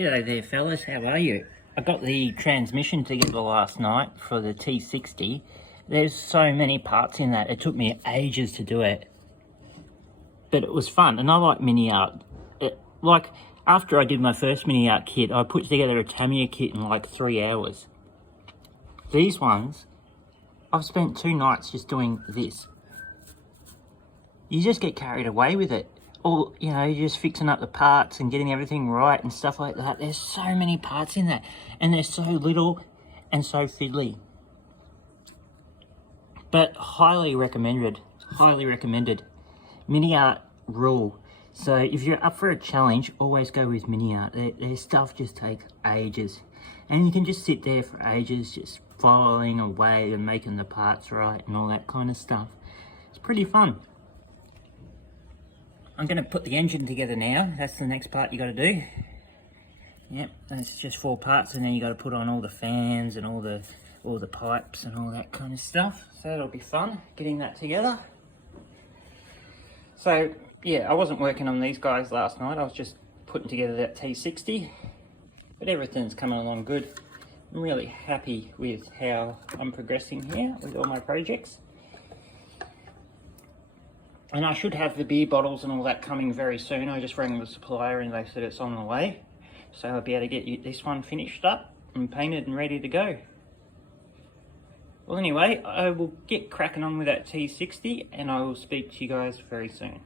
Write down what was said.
G'day there fellas, how are you? I got the transmission together last night for the T-60. There's so many parts in that, it took me ages to do it. But it was fun, and I like Miniart. Like, after I did my first Miniart kit, I put together a Tamiya kit in like 3 hours. These ones, I've spent 2 nights just doing this. You just get carried away with it. Or, you know, you're just fixing up the parts and getting everything right and stuff like that. There's so many parts in that, and they're so little and so fiddly. But highly recommended, Miniart rule. So if you're up for a challenge, always go with Miniart. Their stuff just takes ages. And you can just sit there for ages, just filing away and making the parts right and all that kind of stuff. It's pretty fun. I'm going to put the engine together now. That's the next part you got to do. Yep, that's just 4 parts, and then you got to put on all the fans and all the pipes and all that kind of stuff. So it'll be fun getting that together. So yeah, I wasn't working on these guys last night. I was just putting together that T-60, but everything's coming along good. I'm really happy with how I'm progressing here with all my projects. And I should have the beer bottles and all that coming very soon. I just rang the supplier and they said it's on the way. So I'll be able to get this one finished up and painted and ready to go. Well anyway, I will get cracking on with that T-60 and I will speak to you guys very soon.